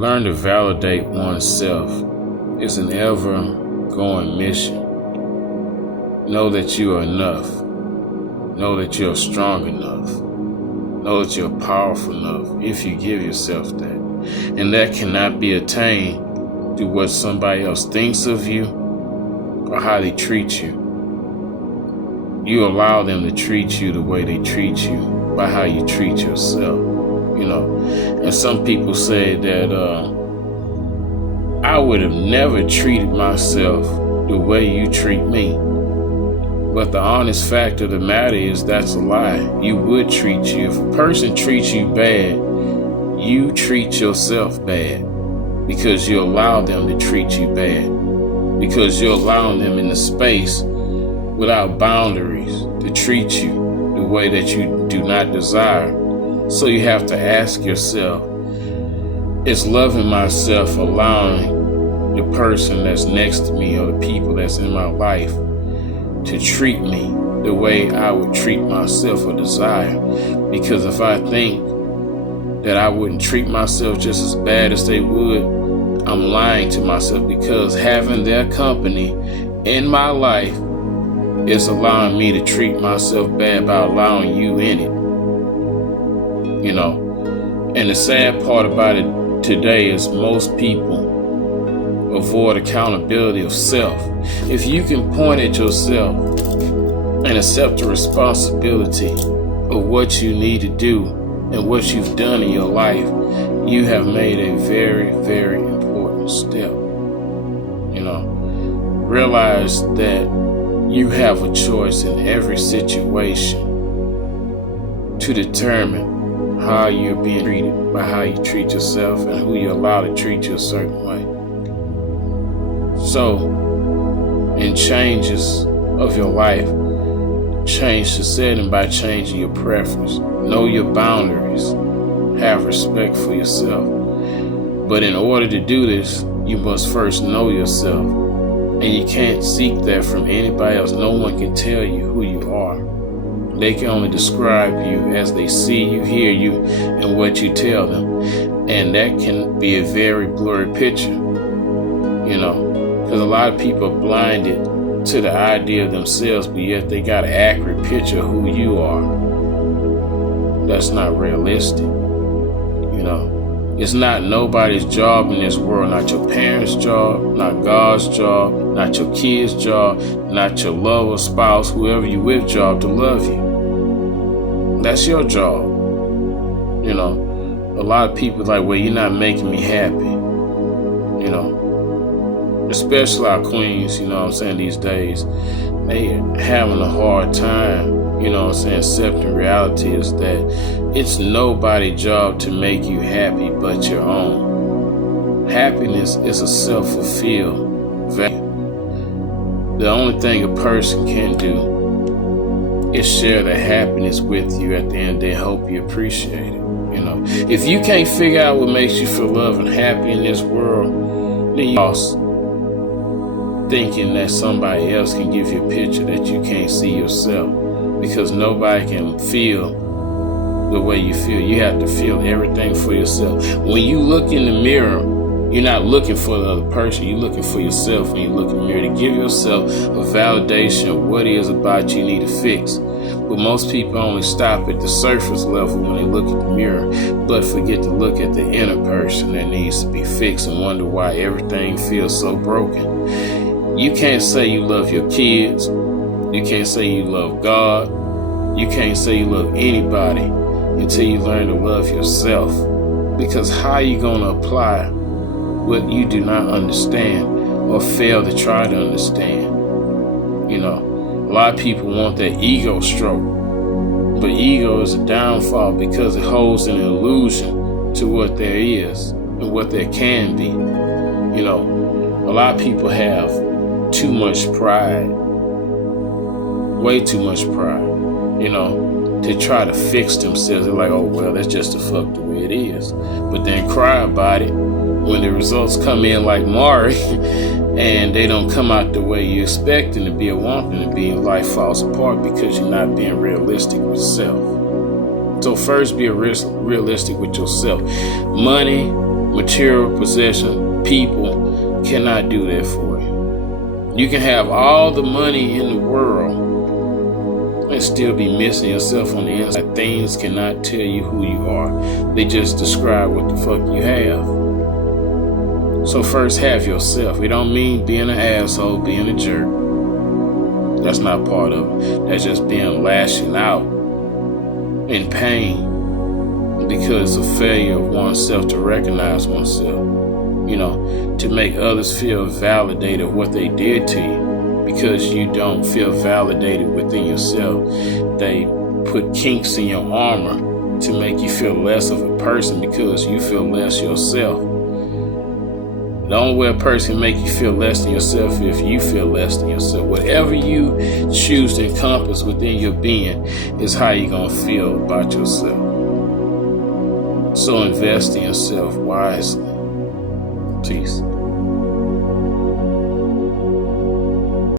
Learn to validate oneself is an ever-going mission. Know that you are enough. Know that you're strong enough. Know that you're powerful enough if you give yourself that. And that cannot be attained through what somebody else thinks of you or how they treat you. You allow them to treat you the way they treat you by how you treat yourself, And some people say that I would have never treated myself the way you treat me. But the honest fact of the matter is that's a lie. You would treat you. If a person treats you bad, you treat yourself bad because you allow them to treat you bad. Because you're allowing them in the space without boundaries to treat you the way that you do not desire. So you have to ask yourself, is loving myself allowing the person that's next to me or the people that's in my life to treat me the way I would treat myself or desire? Because if I think that I wouldn't treat myself just as bad as they would, I'm lying to myself, because having their company in my life is allowing me to treat myself bad by allowing you in it. And the sad part about it today is most people avoid accountability of self. If you can point at yourself and accept the responsibility of what you need to do and what you've done in your life, you have made a very, very important step. Realize that you have a choice in every situation to determine how you're being treated by how you treat yourself and who you allow to treat you a certain way. So, in changes of your life, change the setting by changing your preference. Know your boundaries. Have respect for yourself. But in order to do this, you must first know yourself. And you can't seek that from anybody else. No one can tell you who you are. They can only describe you as they see you, hear you, and what you tell them. And that can be a very blurry picture, because a lot of people are blinded to the idea of themselves, but yet they got an accurate picture of who you are. That's not realistic. It's not nobody's job in this world, not your parents' job, not God's job, not your kids' job, not your lover, spouse, whoever you with job to love you. That's your job. A lot of people like, well, you're not making me happy. Especially our queens, these days, they having a hard time, accepting reality is that it's nobody's job to make you happy but your own. Happiness is a self-fulfilled value. The only thing a person can do is share their happiness with you at the end of the day, hope you appreciate it. If you can't figure out what makes you feel loved and happy in this world, then you're lost, thinking that somebody else can give you a picture that you can't see yourself, because nobody can feel the way you feel. You have to feel everything for yourself. When you look in the mirror, you're not looking for the other person. You're looking for yourself when you look in the mirror to give yourself a validation of what it is about you need to fix. But most people only stop at the surface level when they look at the mirror, but forget to look at the inner person that needs to be fixed and wonder why everything feels so broken. You can't say you love your kids. You can't say you love God. You can't say you love anybody until you learn to love yourself. Because how are you going to apply what you do not understand or fail to try to understand? A lot of people want that ego stroke, but ego is a downfall because it holds an illusion to what there is and what there can be. A lot of people have too much pride, way too much pride, to try to fix themselves. They're like, oh, well, that's just the fuck the way it is. But then cry about it when the results come in like Mari and they don't come out the way you expect them to be or want them to be, and life falls apart because you're not being realistic with yourself. So first be realistic with yourself. Money, material possession, people cannot do that for you. You can have all the money in the world and still be missing yourself on the inside. Things cannot tell you who you are. They just describe what the fuck you have. So first, have yourself. It don't mean being an asshole, being a jerk. That's not part of it. That's just being lashing out in pain because of failure of oneself to recognize oneself. You know, to make others feel validated of what they did to you because you don't feel validated within yourself. They put kinks in your armor to make you feel less of a person because you feel less yourself. The only way a person can make you feel less than yourself is if you feel less than yourself. Whatever you choose to encompass within your being is how you're going to feel about yourself. So invest in yourself wisely. Peace.